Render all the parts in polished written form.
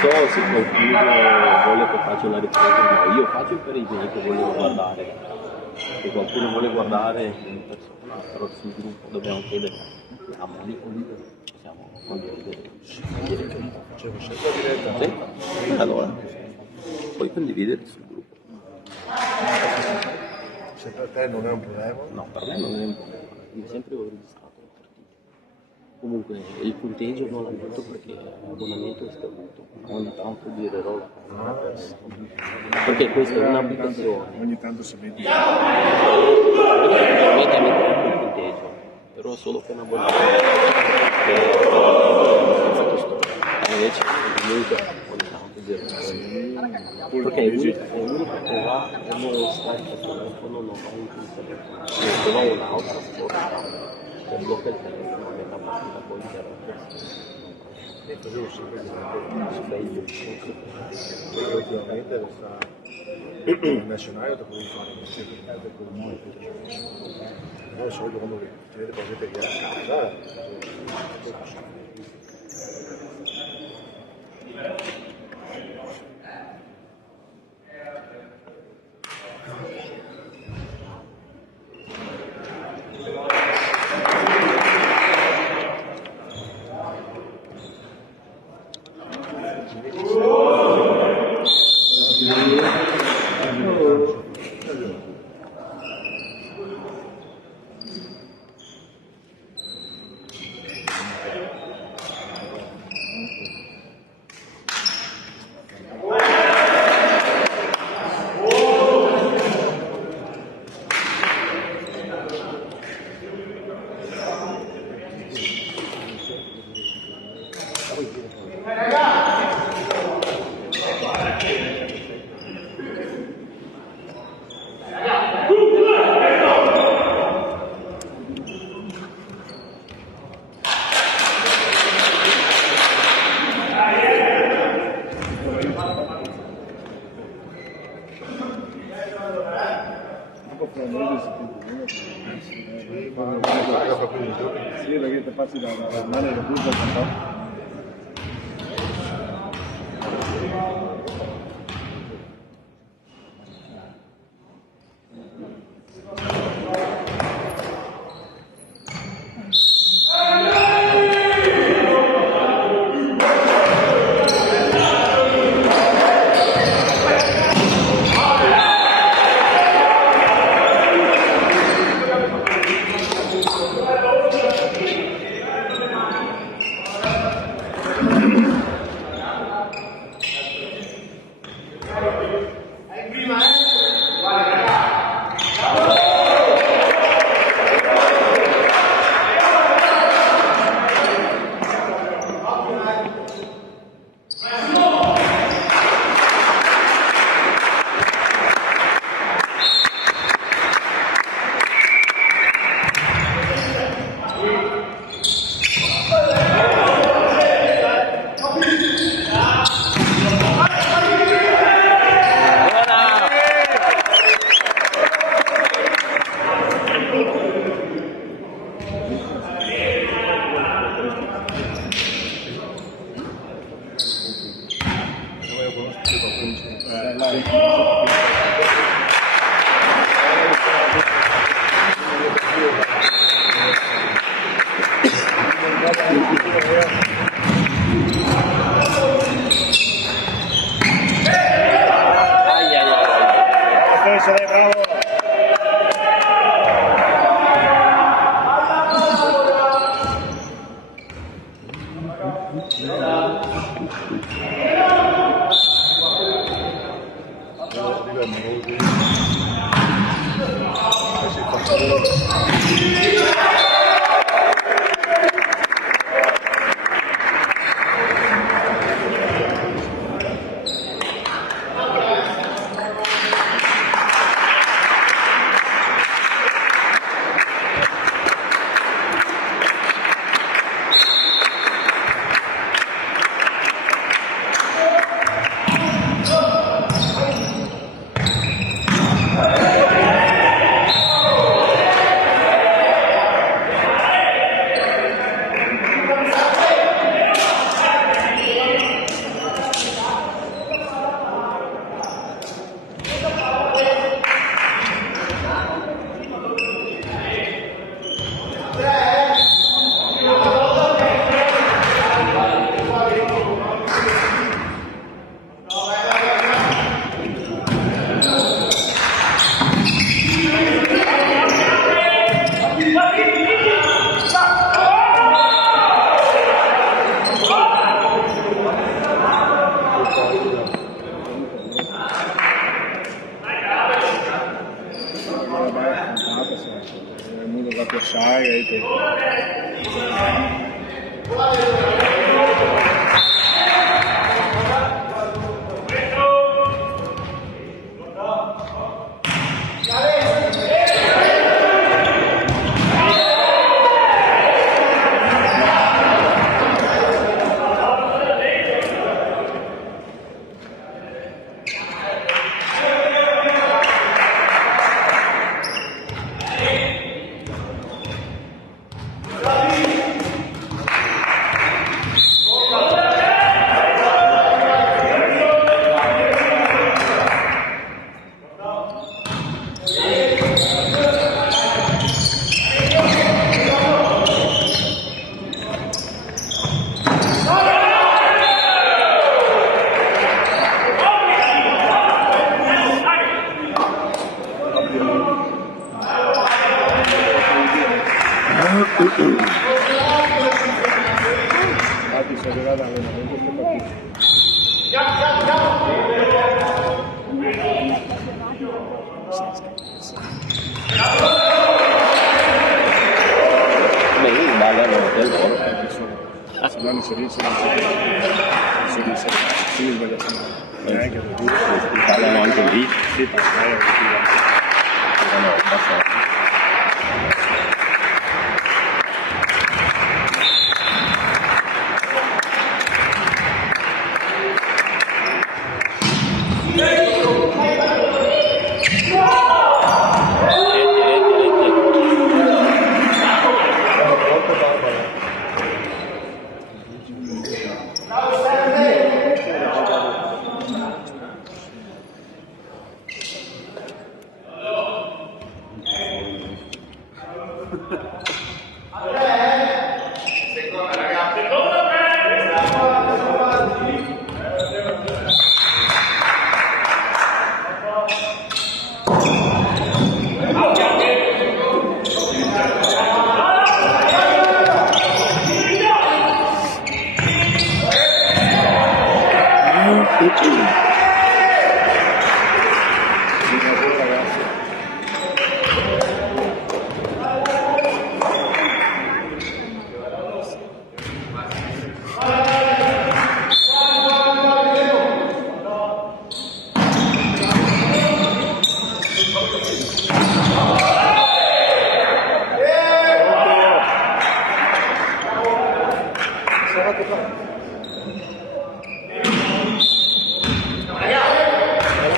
So se qualcuno vuole che faccia una ripresa, no, io faccio per i miei che vogliono guardare. Se qualcuno vuole guardare in persona, però sul gruppo dobbiamo chiedere, siamo lì o lì, possiamo condividere. Facevo sempre diretta. Sì? Allora, puoi condividere sul gruppo. Se per te non è un problema? No, per me non è un problema, io sempre ho registrato le partite. Comunque il punteggio non l'ha detto perché l'abbonamento è scaduto, ogni tanto girerò la pagina perché questa è un'applicazione. Ogni tanto si mette. Mette a mettere anche il punteggio, però solo per un abbonamento. Invece comunque ogni tanto girerò. Perché è l'unica che va come scarica sul telefono, non va in telefono. Se va un'altra forza. Blocca il telefono a metà partita poi Facevo sempre quello ultimamente il nazionale dopo di fare non lo so quando vedete potete via a casa sì, perché ti passi da mano che butta schiacciare e te. Infatti si arriva dall'allenamento che Beh, ballano del loro. se no non si riesce sì, sbaglia neanche a dire. Ballano anche lì. Sì, parlare No, basta.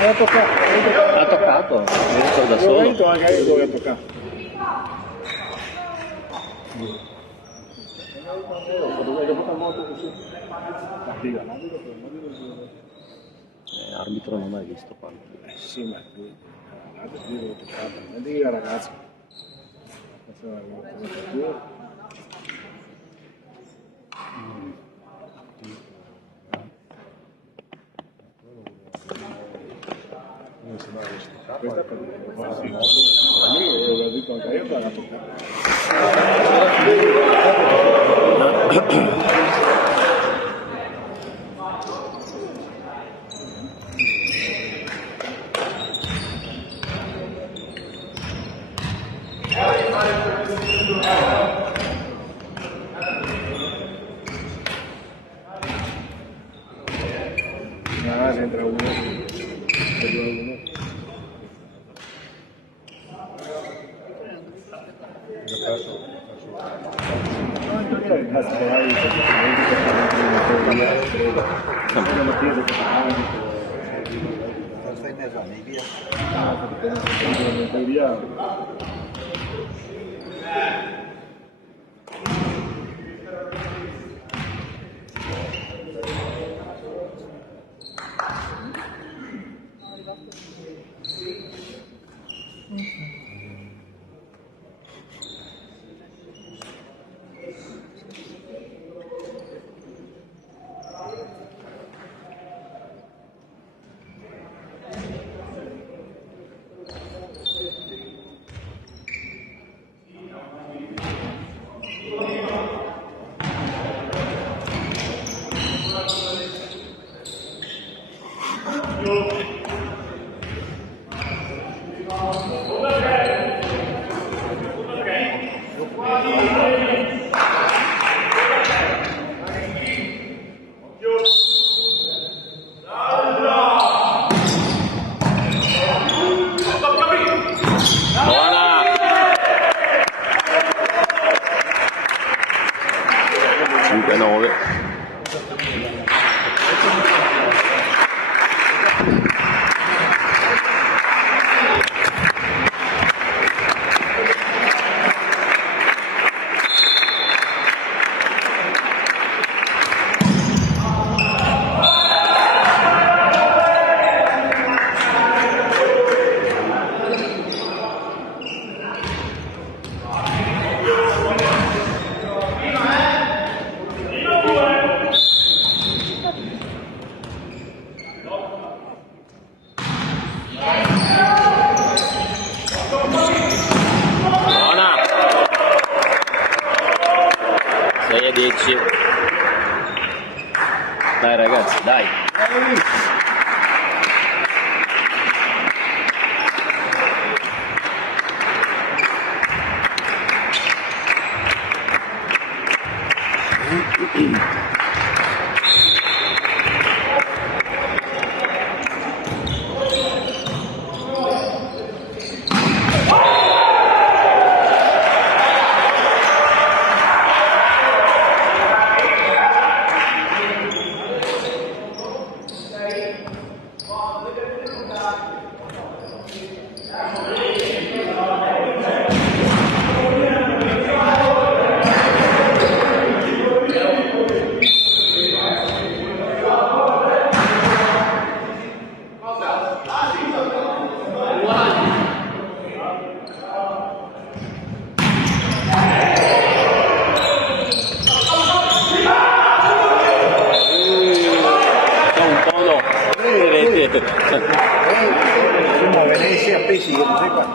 Ha toccato, mi ricordo da solo. magari dove toccare. Arbitro non hai visto quanto. Sì, ma lui deve toccare, non devi ragazzi. Questa è una cosa più. Questa è per lui, l'ho detto anche io, la toccare. Entra uno, uno. Stai mezzo anni via. Dai. Insomma, Venezia appesi, non sai qua.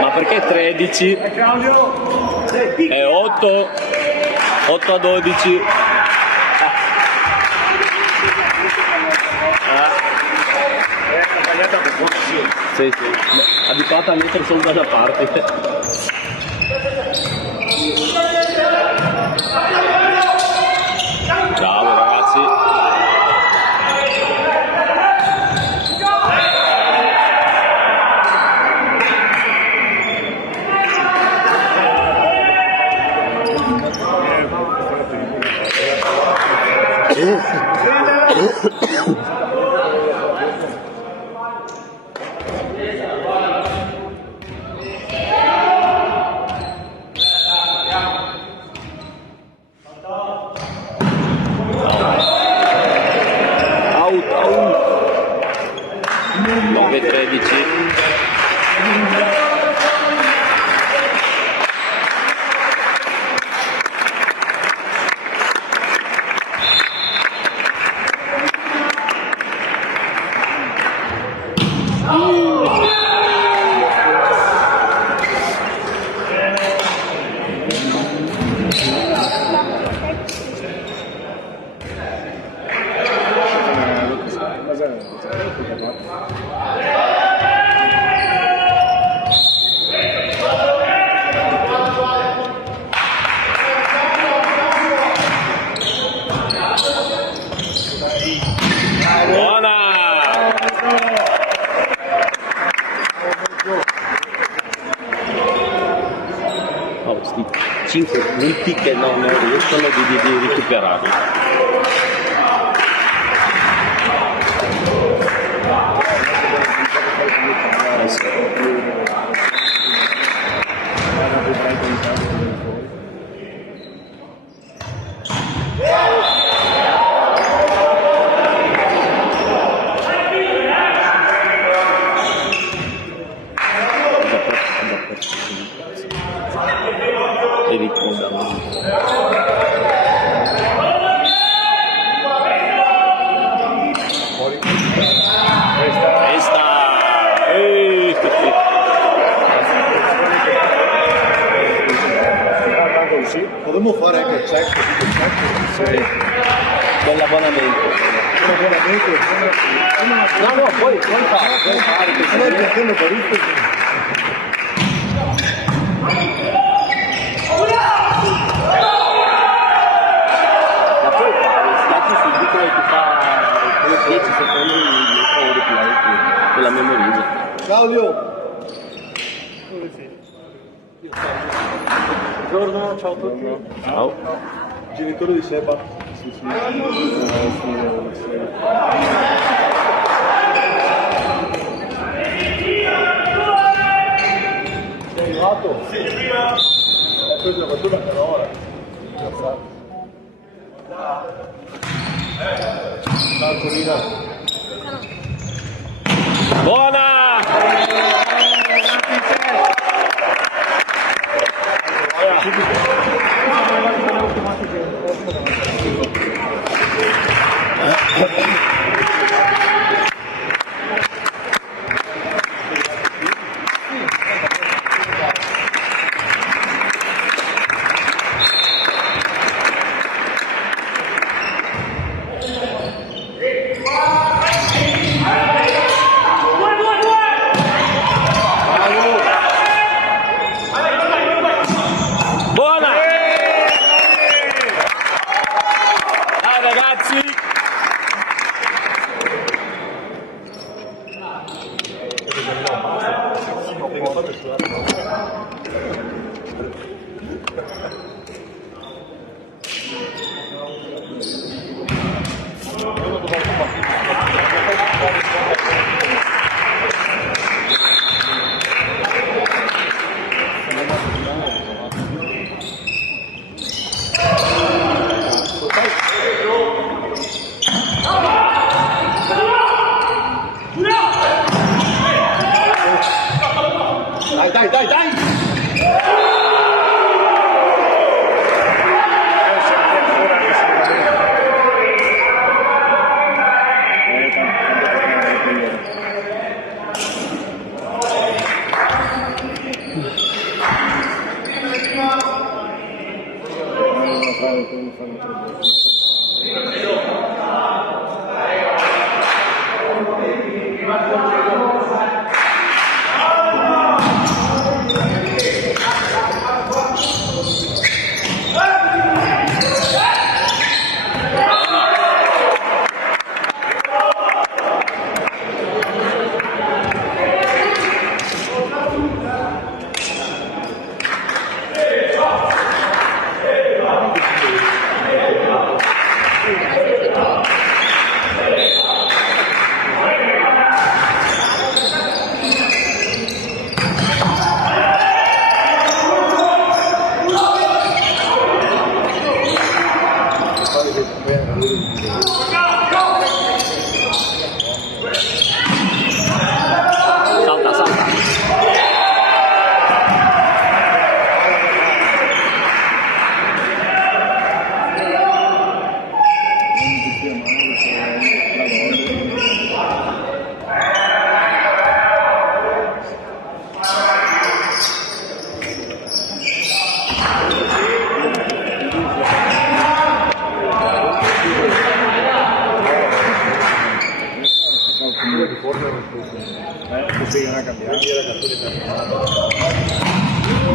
Ma perché 13? È 8 a 12. Sì, abituata a mettere solo da una parte. Bravo ragazzi. Out. 9-13. Questi 5 punti che non riescono di recuperarli. E ricordano. Questa! Potremmo fare anche check, Dell'abbonamento. No, puoi fare ma poi stati sul video che fa 10 secondi di replay della memorizza. Claudio! Buongiorno, ciao a tutti. Ciao. Genitore di Seba. Sì, sì. Sei arrivato? Sì, prima. Hai preso la battuta per ora. Ciao Corina. Buona! Buona! Dai ragazzi! Dai!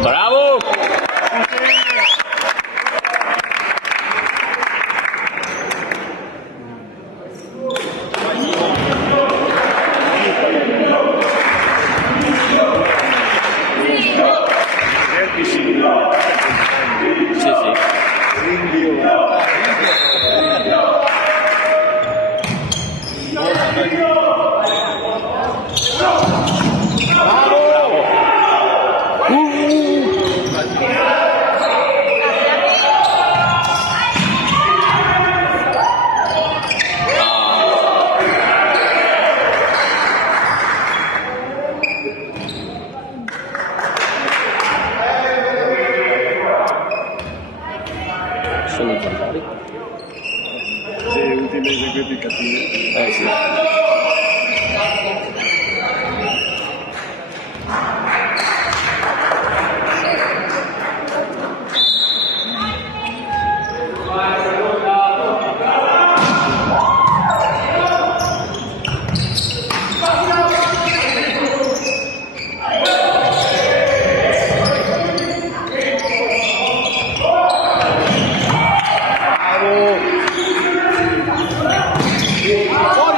Bravo! Sì, sì. Sono i giornali? Sì, utili eseguiti cattivi. Sì. Fuori!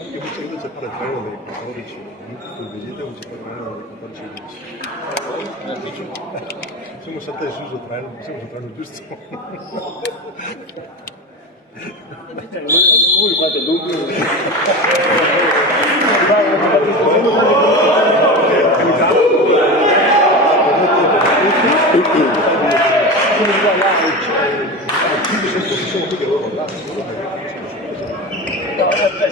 Porque muchas veces es para traer de contadores chinos. Tu billete muchas veces traer de contadores chinos. Somos antes de uso traer, somos traer justo.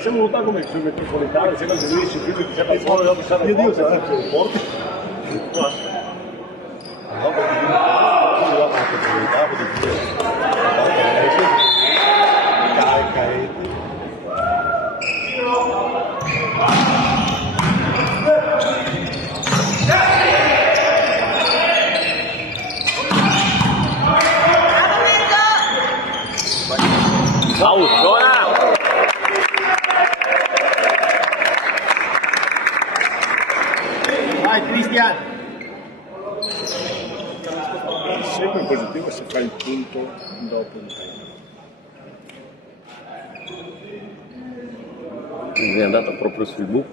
Siamo lontani come sui metropolitani, siamo bellissimi, quindi ti sembra fuori da passare Io dico, sai, porti. Dopo di dire, dopo di dire, cai. Aú, Dora! Vai Cristian! Sempre positivo se fa il punto dopo il tempo. È andata proprio sul buco.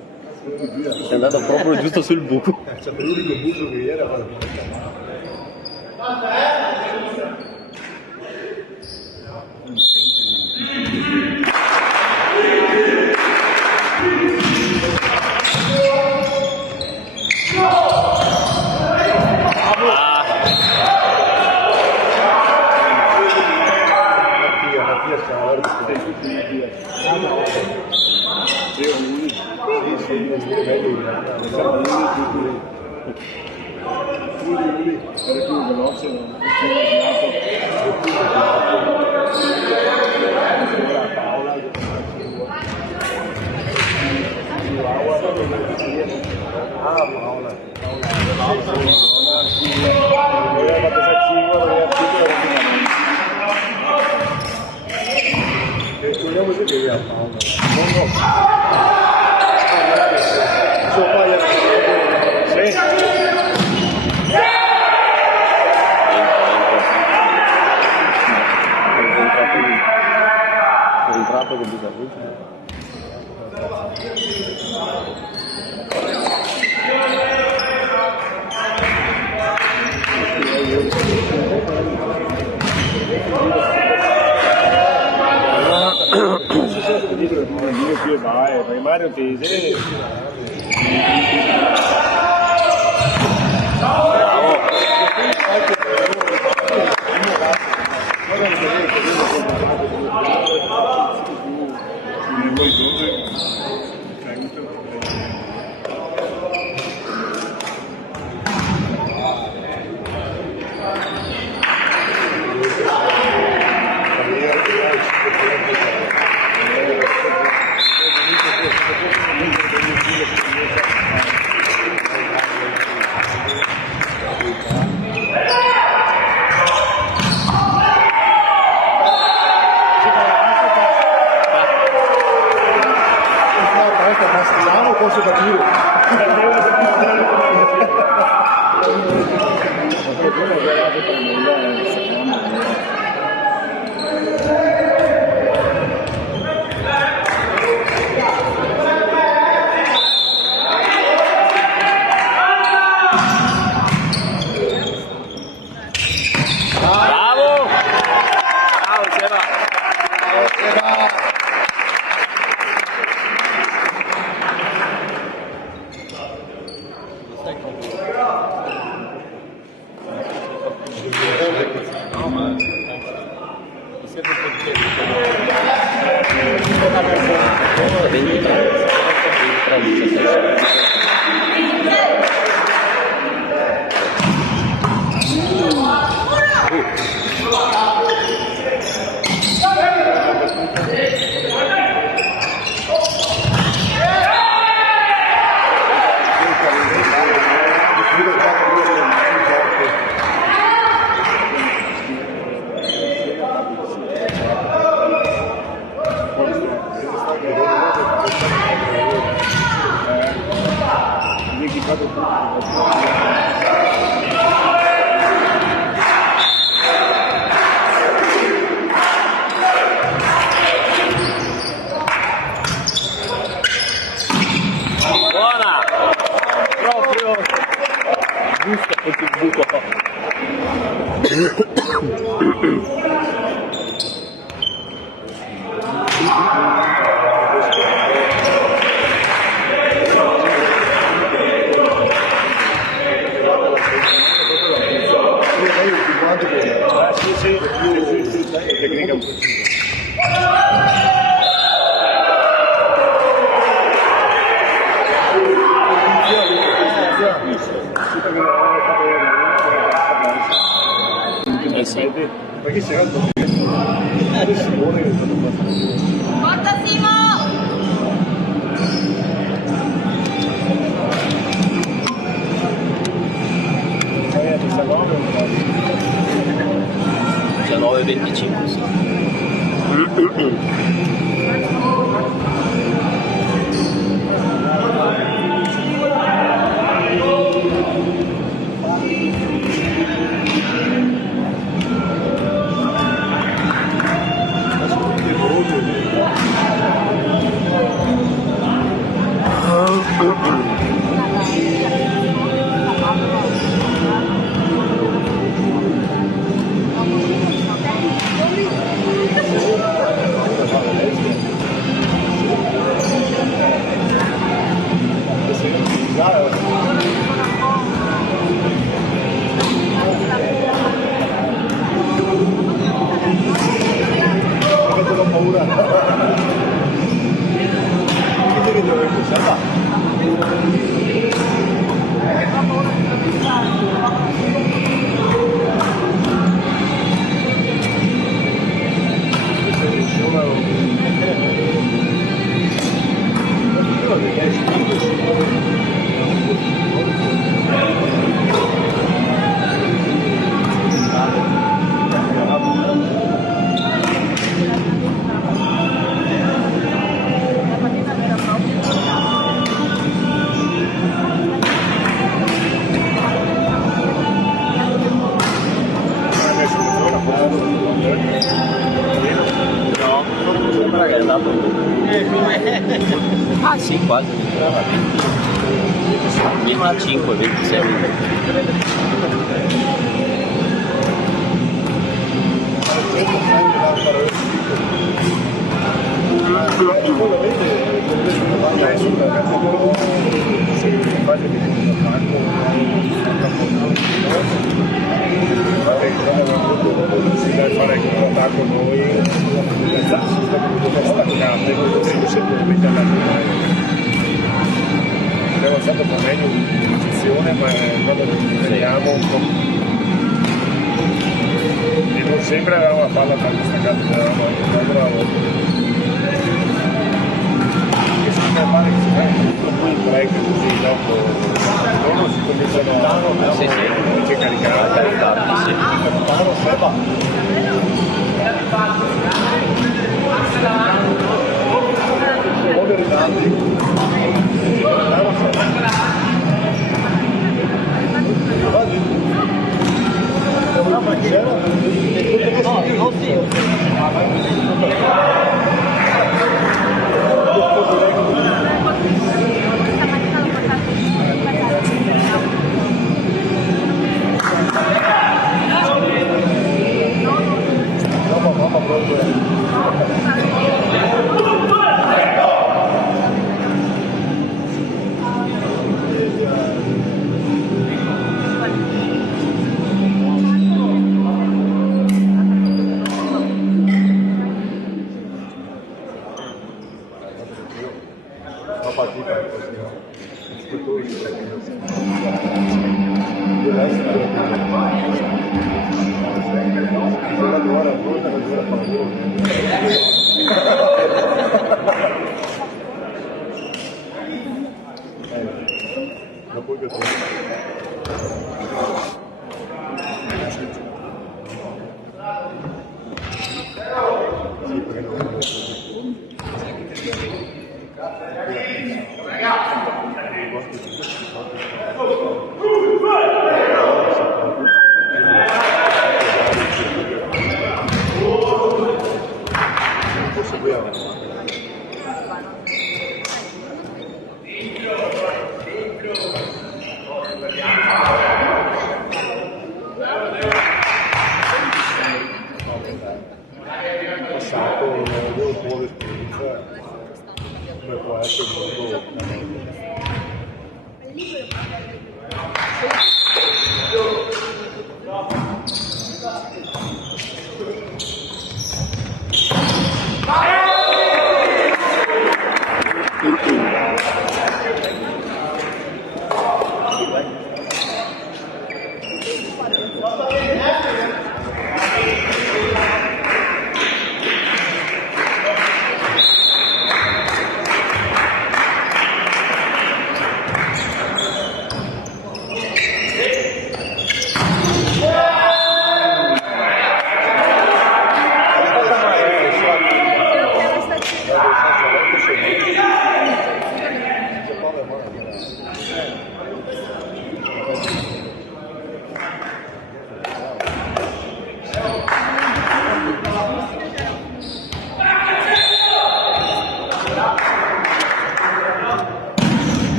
È andata proprio giusto sul buco. È stato l'unico buco che era quando Mattia stava Contrato con Bisarrucci. Io vai, vai Mario Tese. Tecnica un po'. Ma chi sei altro? Simone che è stato abbastanza. Porta Simo! Questa 19:25 sì. Ah sì, quasi, 25, 26 minuti. Abbiamo stato con meglio in posizione, ma quando vediamo un po'. E non sempre avevamo la palla tanto staccata, bravo. Che si deve fare che si fa tutto poi il break così dopo loro si cominciano a Sì, sì. c'è caricato. Caricarli, sì. Capitano, Seba. Muovere i dati. Una bandiera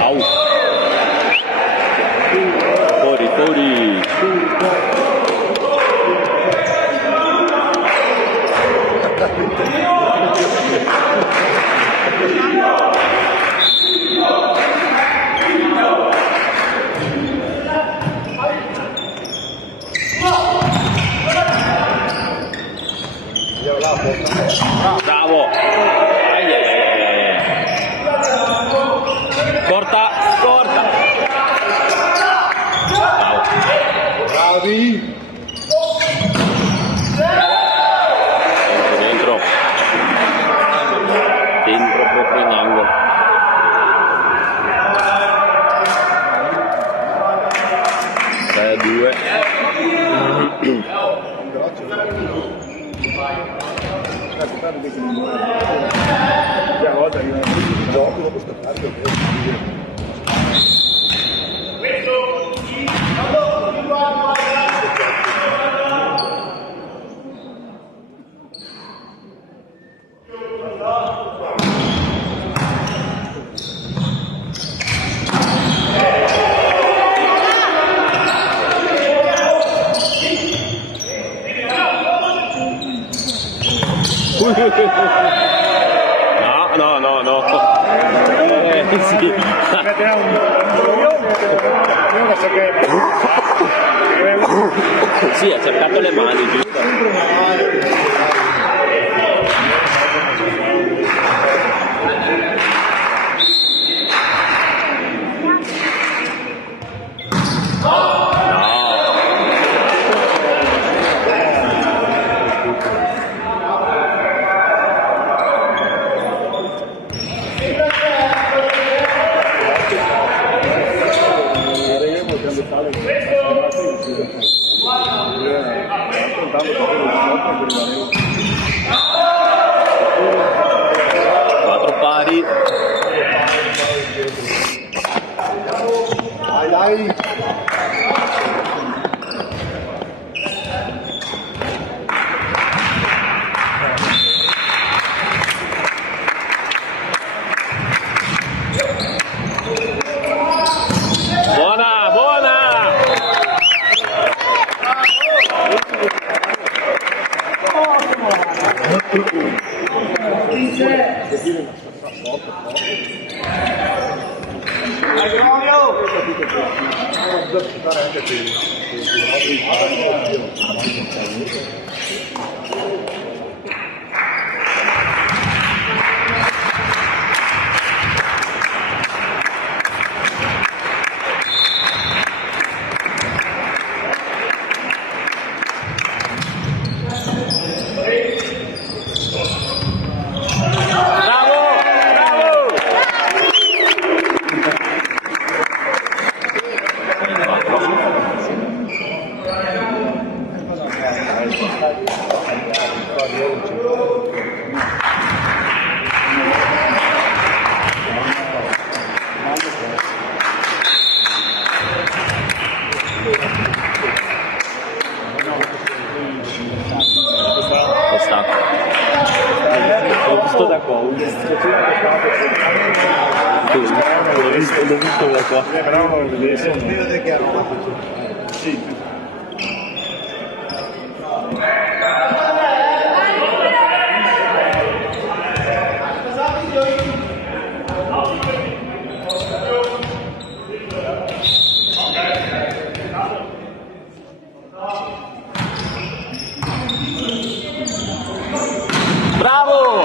Au. Fuori, fuori. Bravo. Ai, ai, ai, ai. Corta, corta. Bravo. Bravi! Dentro. Dentro proprio in angolo. Sei a 2. Il gioco dopo sta parte No, no, no, no. Sì. Sì, ha cercato le mani, giusto? Quattro pari. Dai, dai! Buona, buona! L'ho visto da qua. Però non lo vedessi. Vedete che hanno fatto giù. Sì. Bravo!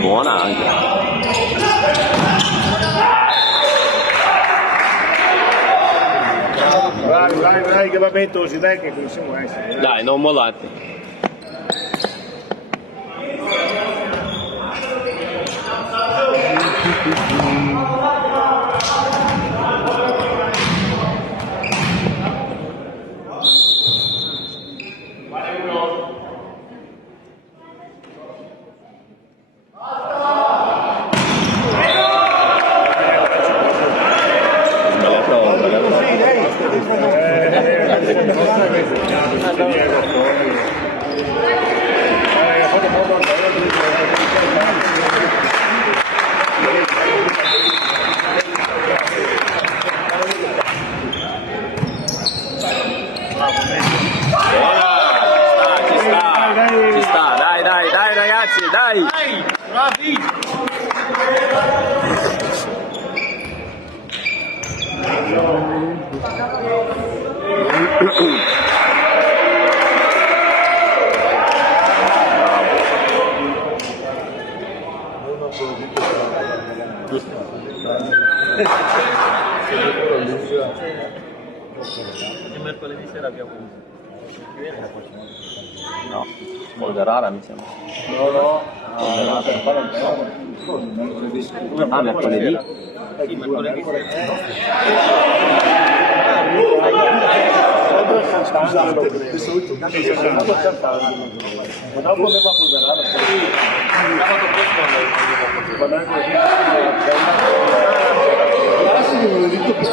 Buona anche. Vai, che va bene così, dai che cominciamo a essere. Dai, non mollate. Ci sta, dai ragazzi, dai! Bravi! E mercoledì sera abbiamo no, Polverara mi sembra. No. Ah, mercoledì? Sì, mercoledì. Scusate, di solito Ma dopo dove va Polverara? adesso non lo dico più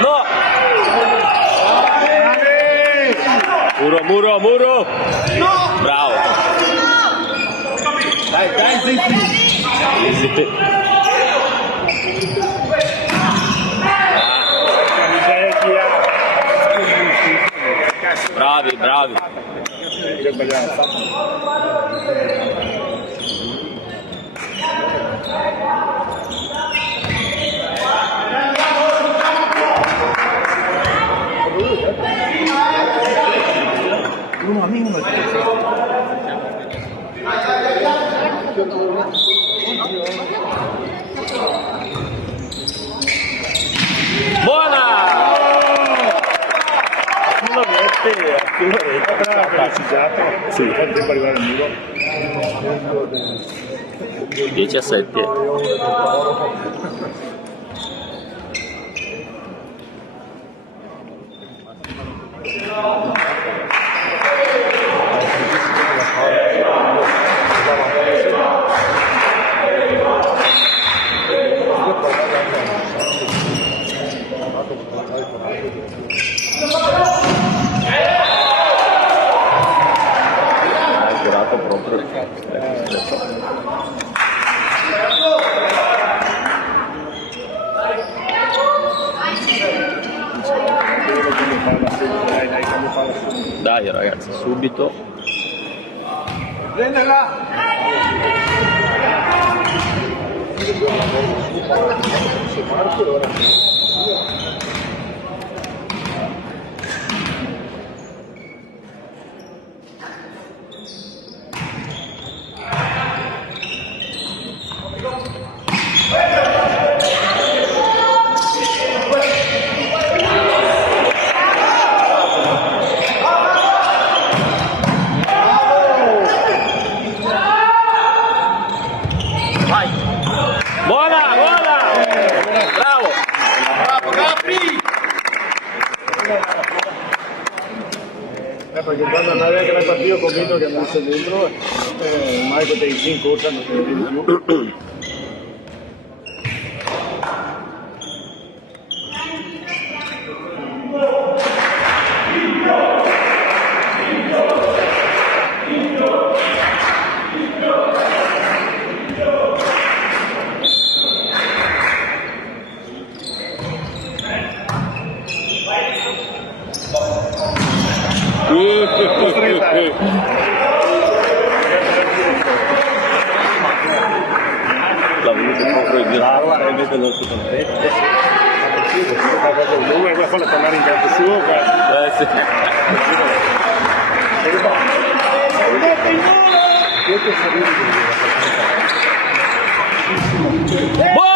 No! Muro! No! Bravo! Dai, Zitti! Bravi! Che sbagliato. uno a me uno a te. Buona! Velocizzato. Sì. Quanto tempo arrivare al muro? 17. Hai tirato proprio. Dai ragazzi, subito. io convinto che ha messo dentro, ormai con dei in corsa non ne vedi più. L'ha voluto proprio girare e invece non si contenta. Uno vuole farlo tornare in campo suo, Sì. Buono!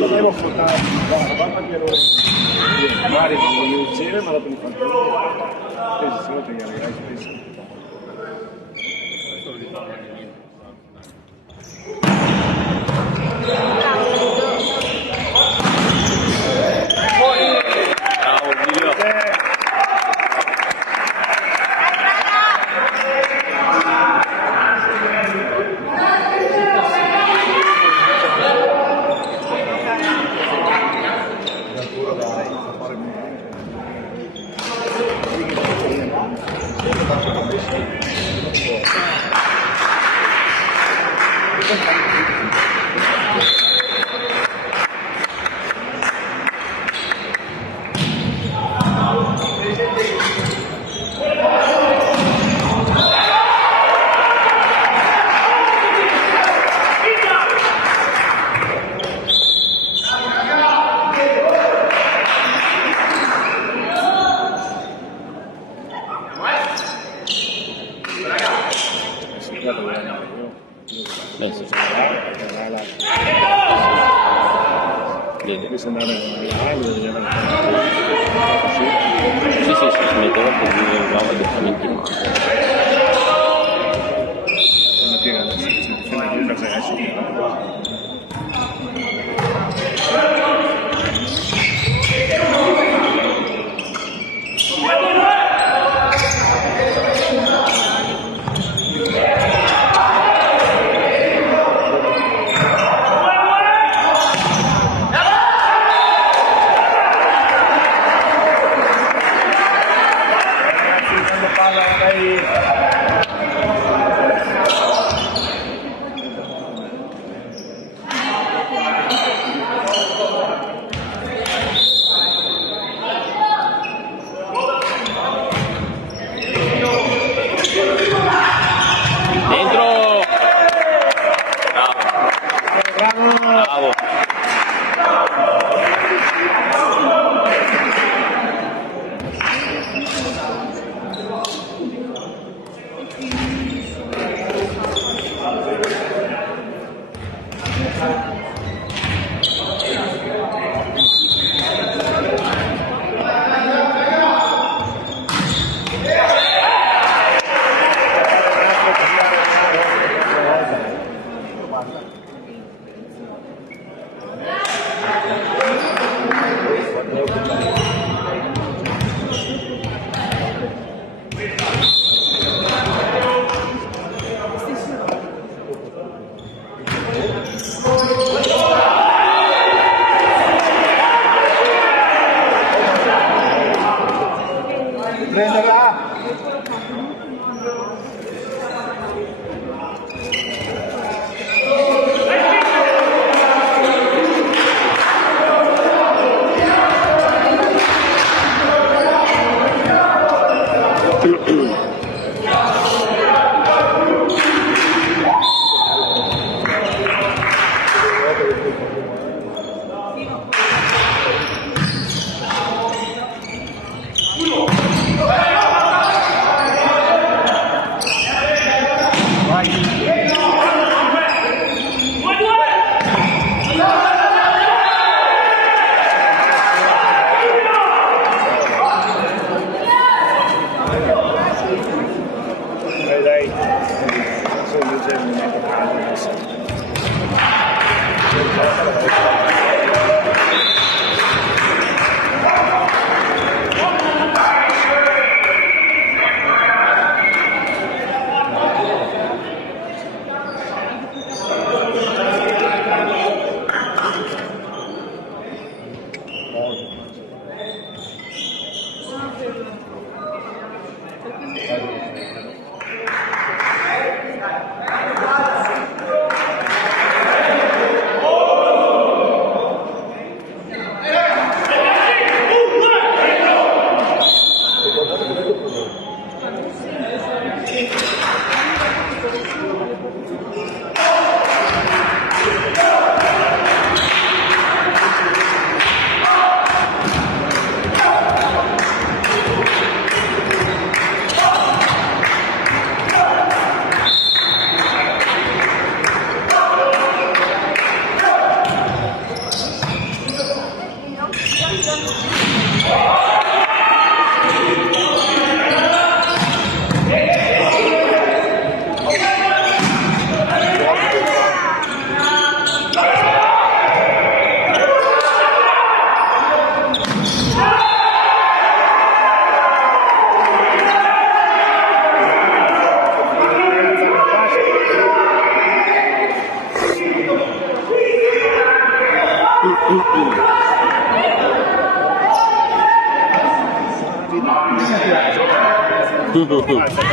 Potevo portare la barba che ero magari non insieme, ma dopo mi fanno se no te ne ragazzi. Si metteva così arrivava direttamente in mano.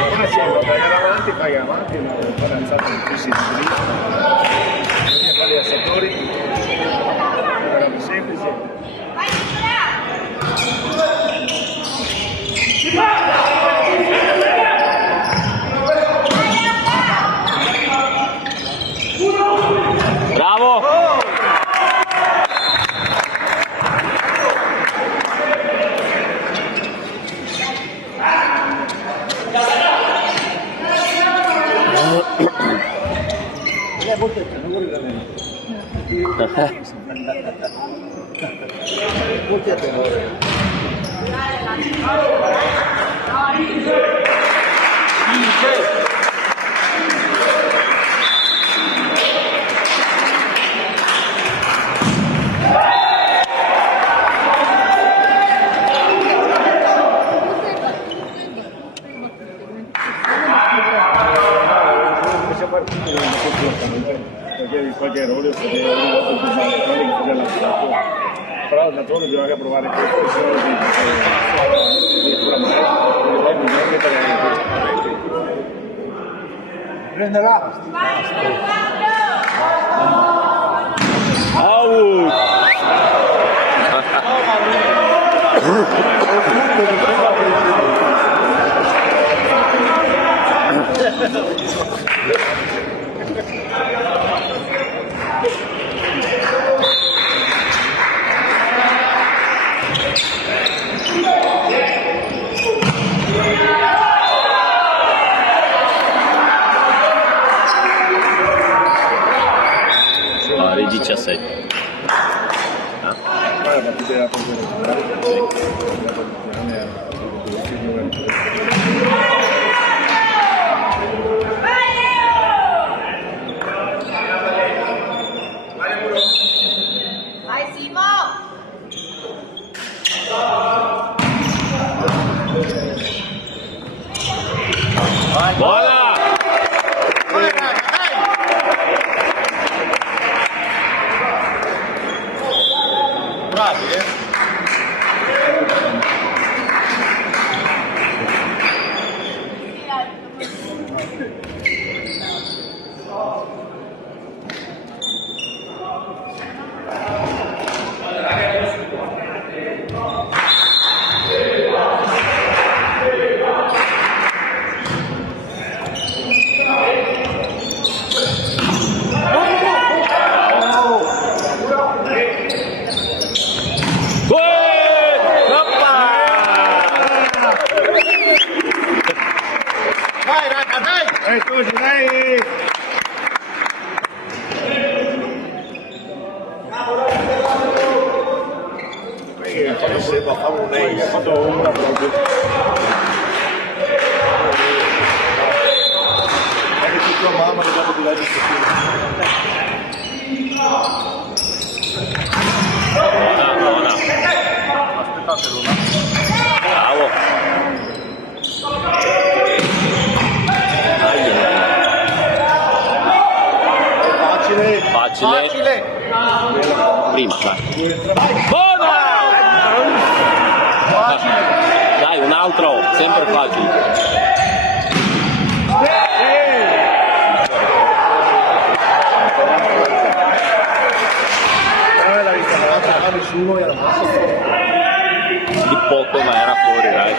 Avanti, fai avanti, ma fare alzata difficile di fare a settori era semplice. Bravo! Perché qualche errore però d'altronde bisogna provare questo Prenderà. Pari 17. Vai Simo! Buona! Sembra fare un lei. Ha fatto una proprio. Anche se tua mamma le dato di là di Bravo. Facile. Prima, dai. Buona! Dai, un altro, sempre facile. Nessuno era messo Di poco, ma era fuori, dai.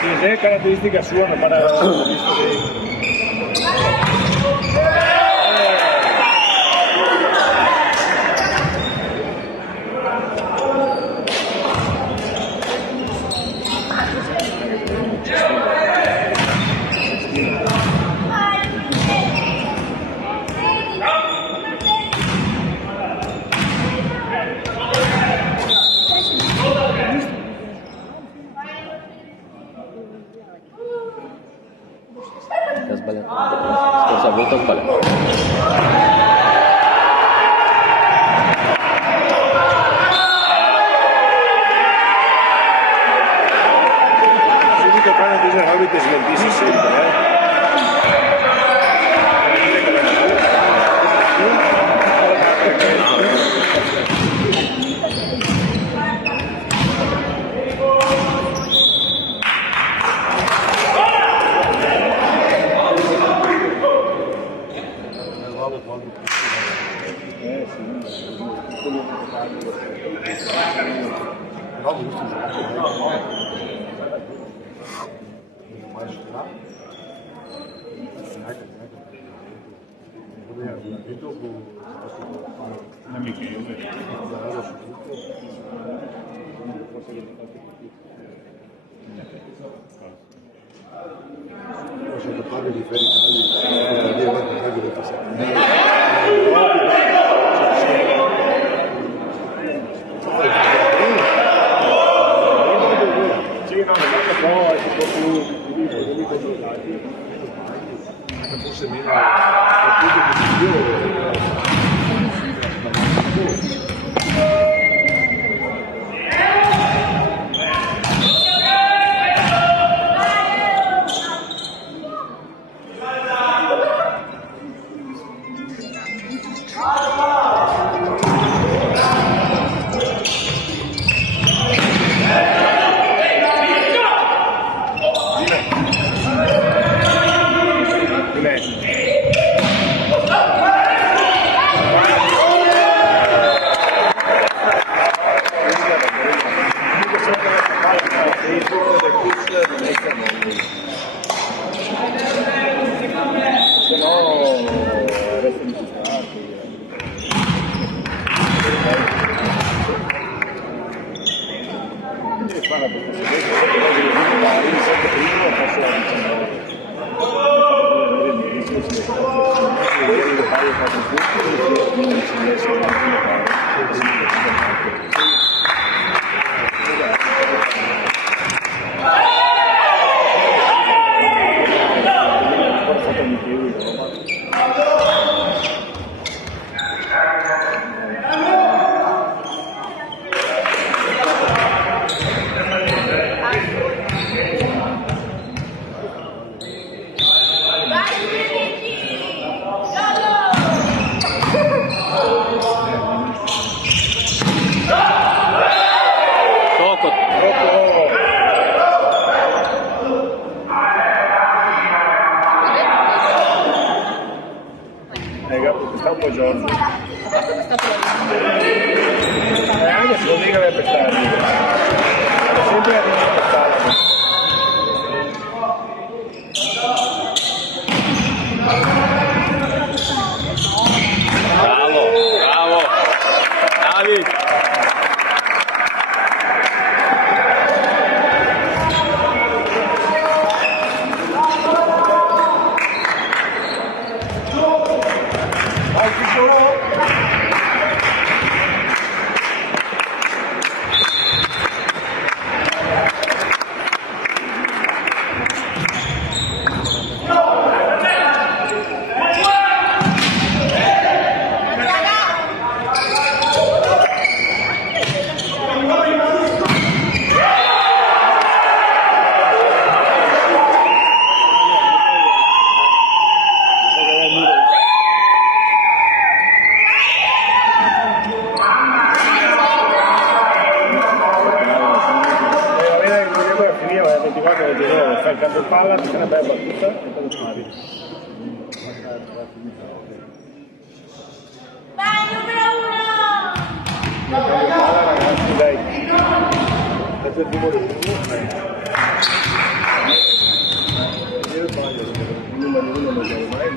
Sì, è caratteristica sua, non para visto che... Ha sbagliato. Scusa, volta sbagliato. Subito qua non bisogna che ti smentissi sempre, Però questo gioco non mai giocato. Sono capace di fare sì, no, però è un po' più forse meno più Sta un po' giorno. Anche se lo dico deve pescare. Sempre a pescare. Bravo, bravo. Bravi. Fai il cambio palla, ti fai una bella battuta e poi lo spari. Vai, numero 1! Ragazzi, dai. Fate il primo io sbaglio, il numero 1 non lo devo mai.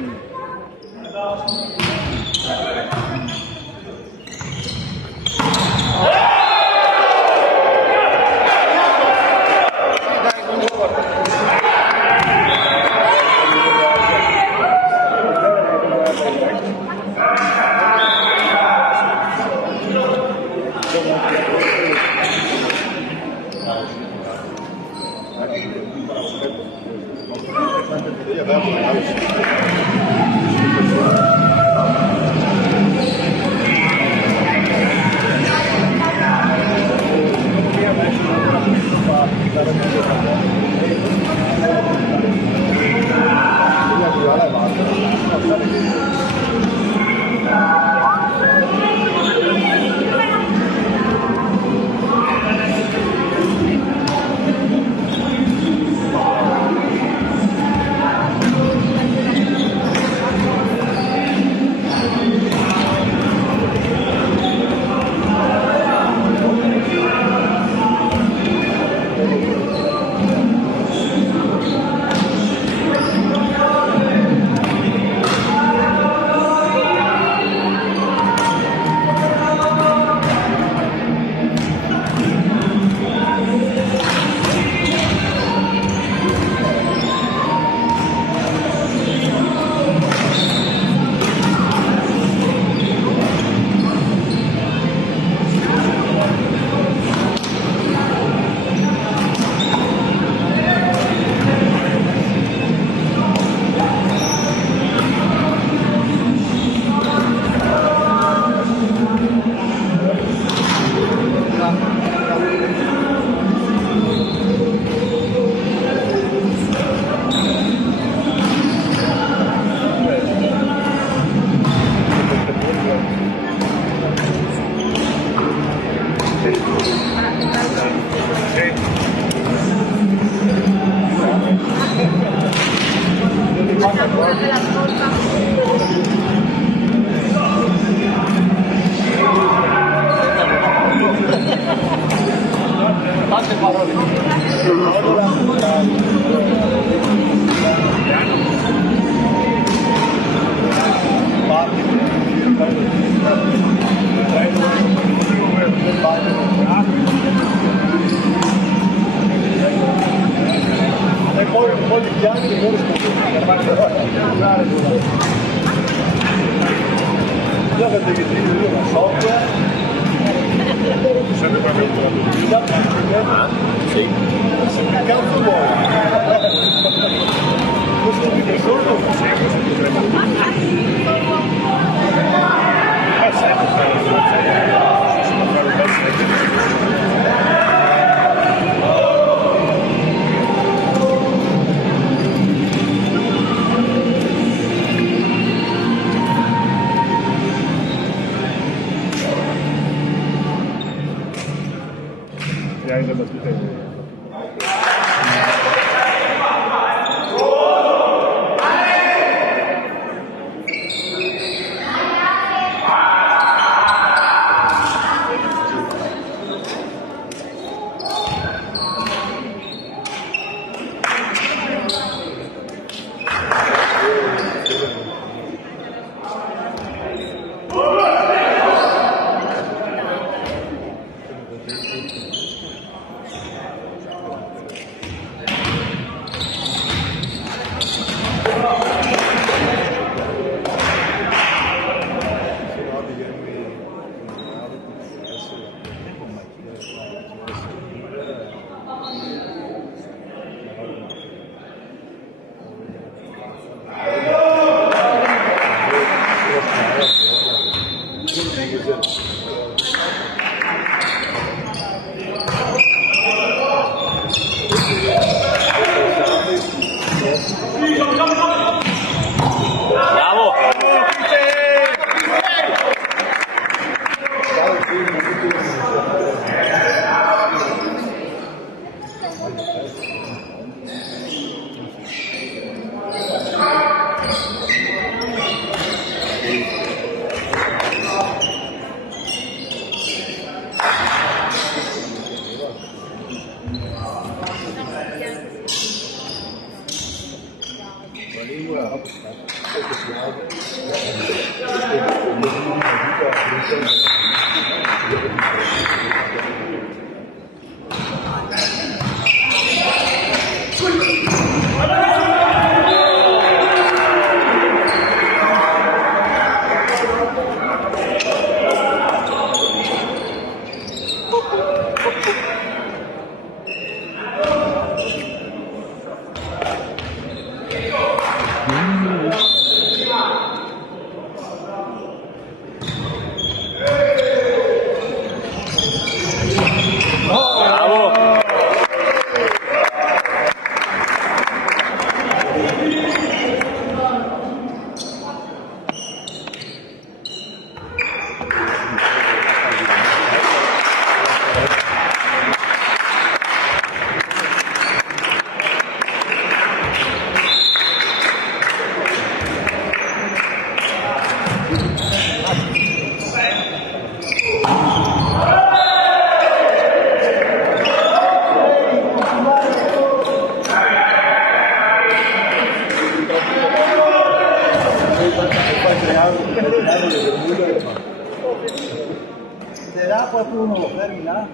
Será qualcuno fermi là?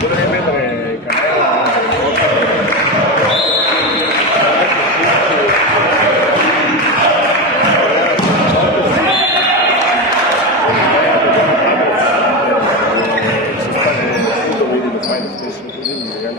Potrei mettere il canale. Vedi lo fai lo stesso così, magari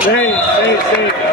Sì.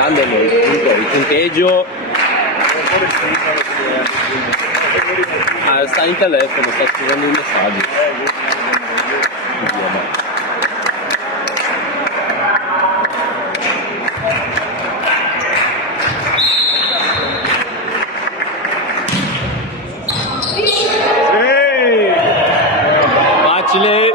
grande il punteggio. Sta in telefono, sta scrivendo un messaggio. Facile.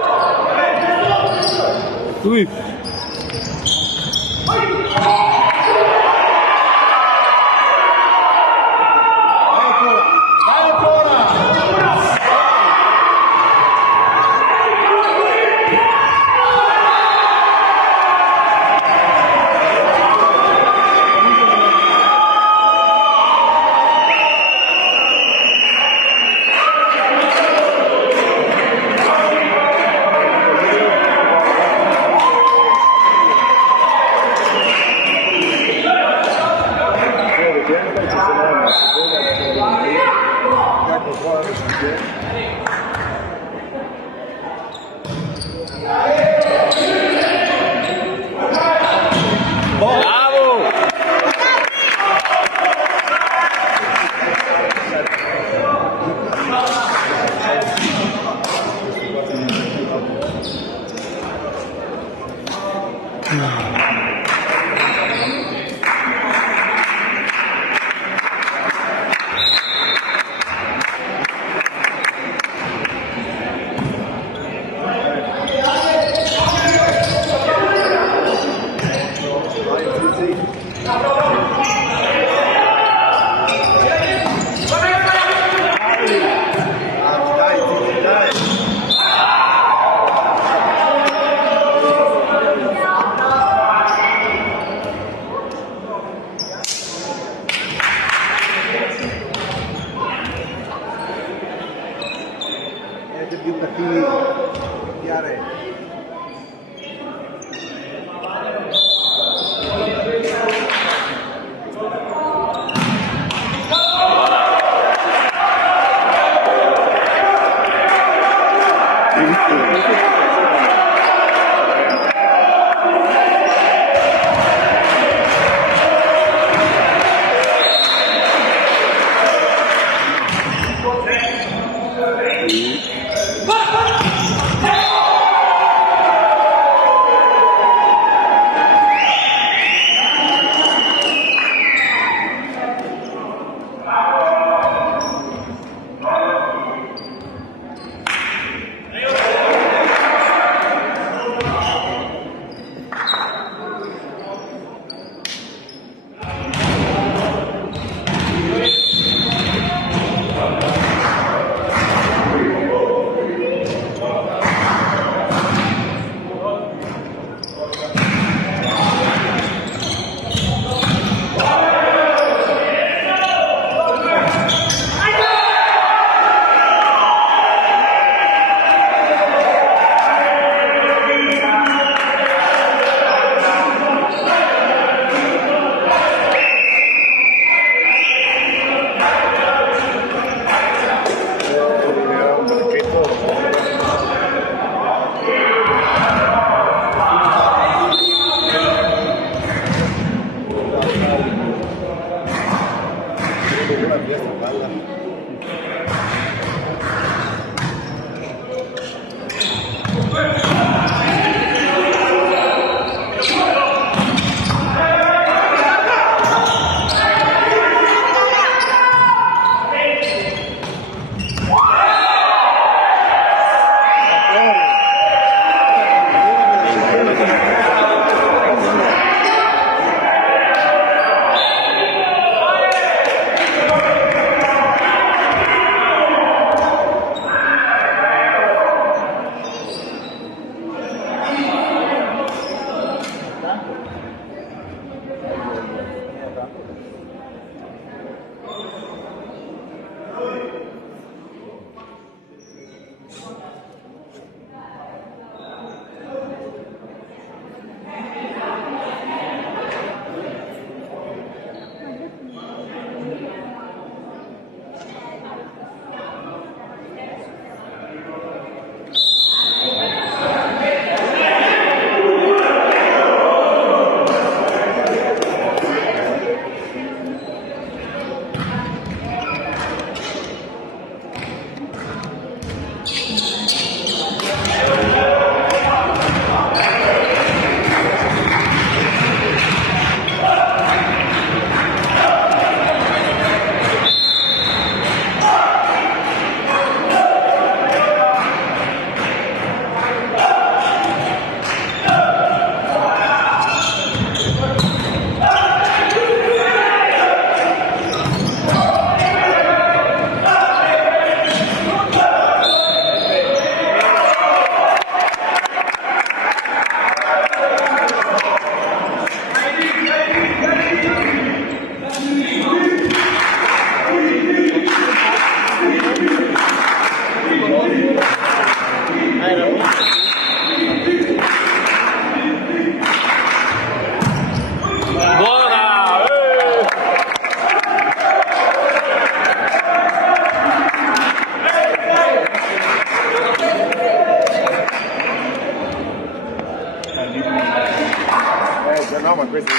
No, ma questo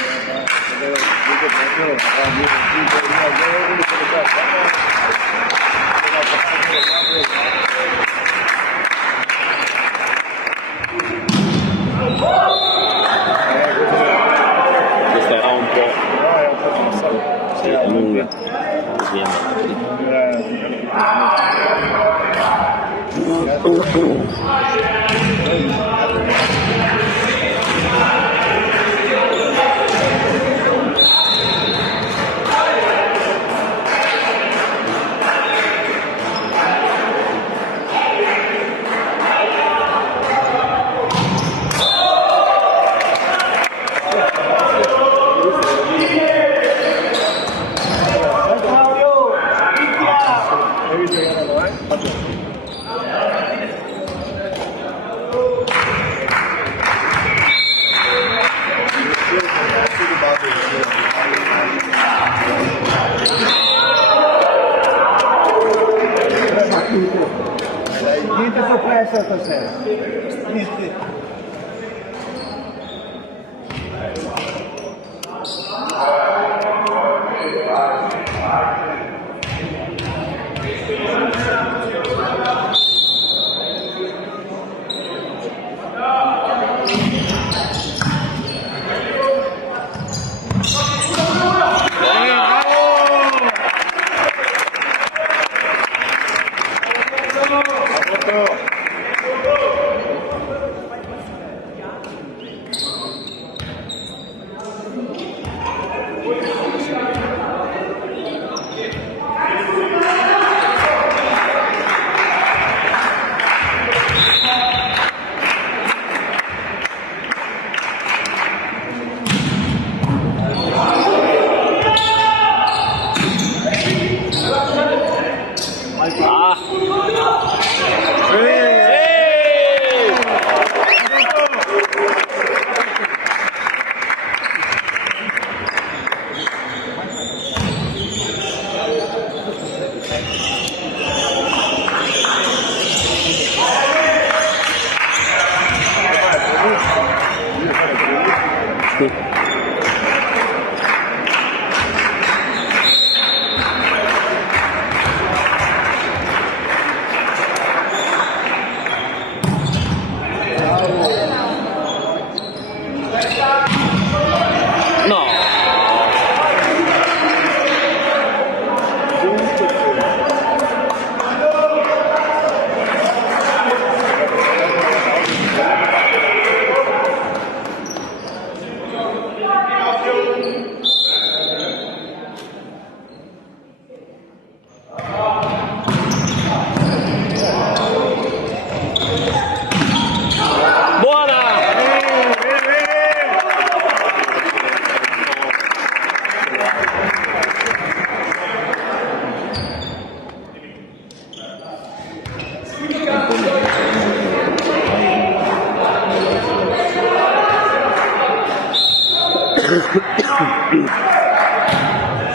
questa era un po', sì, è lunga. Niente sorpresa stasera. Niente.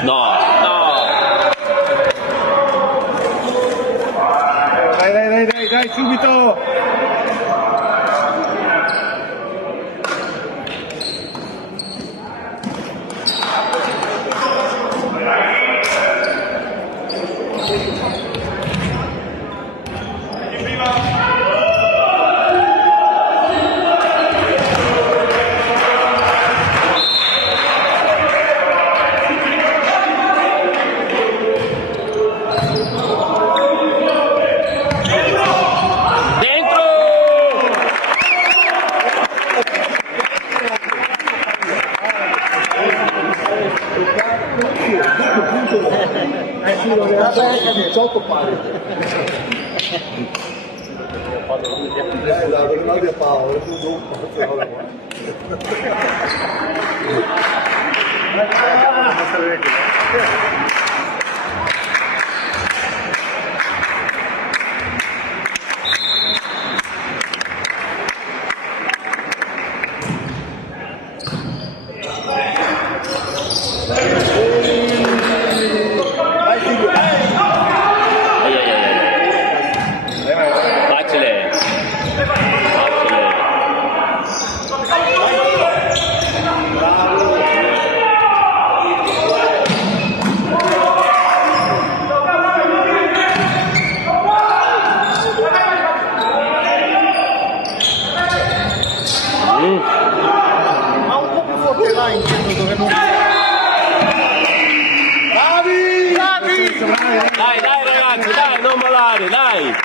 No, no. Dai, subito! America 18 pari. La Ronaldo e Paolo, tu Facile. indietro dove non... Dai, dai ragazzi, dai, non malare, dai!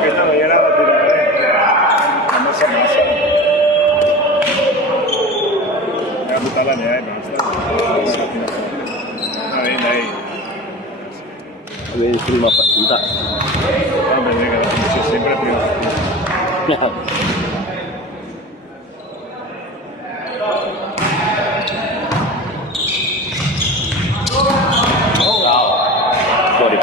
Questa maniera da tirare la massa bassa e a buttarla via e basta. Lei Vedi prima partita. va bene, c'è sempre prima partita. Fuori.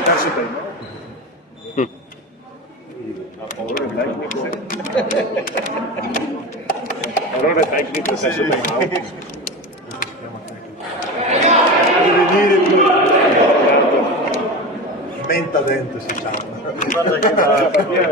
il terzo tempo. Errore tecnico, terzo tempo. Deve venire menta dentro si chiama. Guarda che la partita